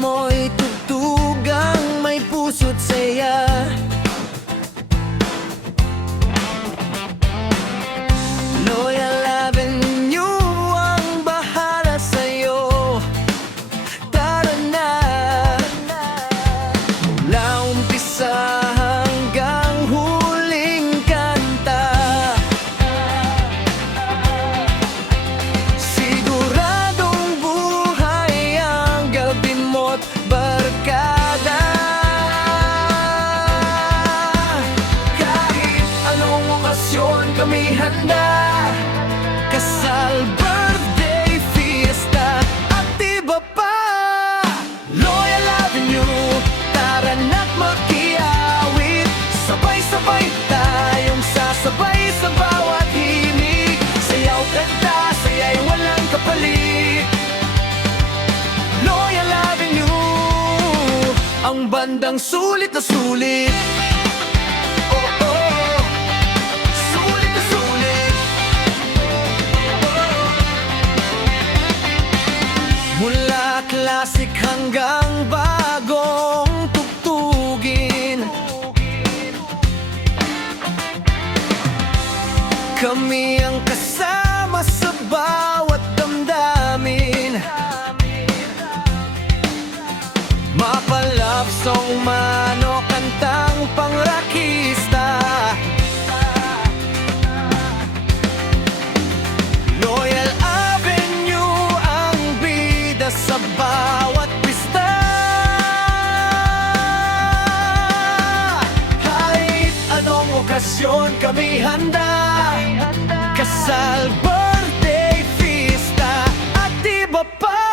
mo'y tugtugang may puso't saya. Loyal Avenue ang bahala sa'yo. Tara na, mula umpisa hanggang huling kanta. Siguradong buhay ang gabi mo't barkada. Kahit anong okasyon kami handa. Kasal, birthday, fiesta, at iba pa. Loyal Avenue, tara na't makiawit. Sabay-sabay tayong sasabay sa bawat himig. Sayaw, kanta, saya'y walang kapalit. Loyal Avenue, ang bandang sulit na sulit. Mula classic hanggang bagong tugtugin, kami ang kasama sa bawat damdamin. Mapa-love song man o kantang pangrakista, Loyal Avenue ang bida sa bawat pista. Kahit anong okasyon kami handa. Kasal, birthday, fiesta, at iba pa.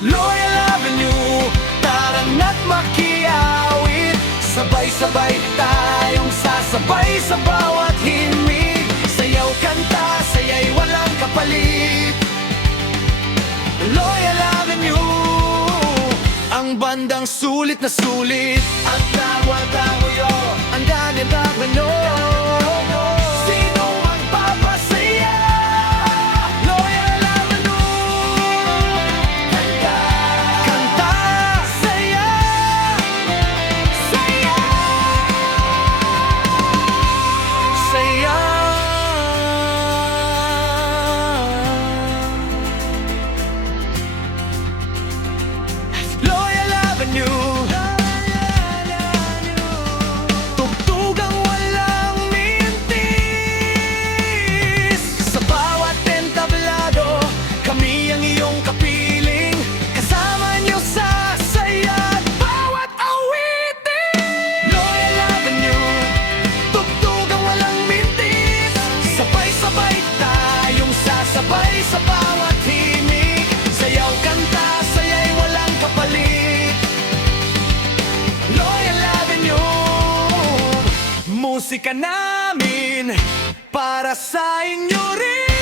Loyal Avenue, tara na't makiawit. Sabay-sabay tayong sasabay sa bawat himig. Sayaw, kanta, saya'y walang kapalit. Loyal Avenue, ang bandang sulit na sulit. Ang tawa-tawayo, ang dami-dami-no. Sino magpapasaya? Loyal Avenue. Kanta, kanta, saya, saya, saya. Loyal Avenue, tugtugang walang mintis. Sa bawat entablado, kami ang iyong kapiling. Kasama niyo sa saya at bawat awitin. Loyal Avenue, tugtugang walang mintis. Sabay-sabay tayong sasabay sa bawat himig. Sayaw, kanta, saya'y walang kapalit. Loyal Avenue, musika namin para sa inyo rin.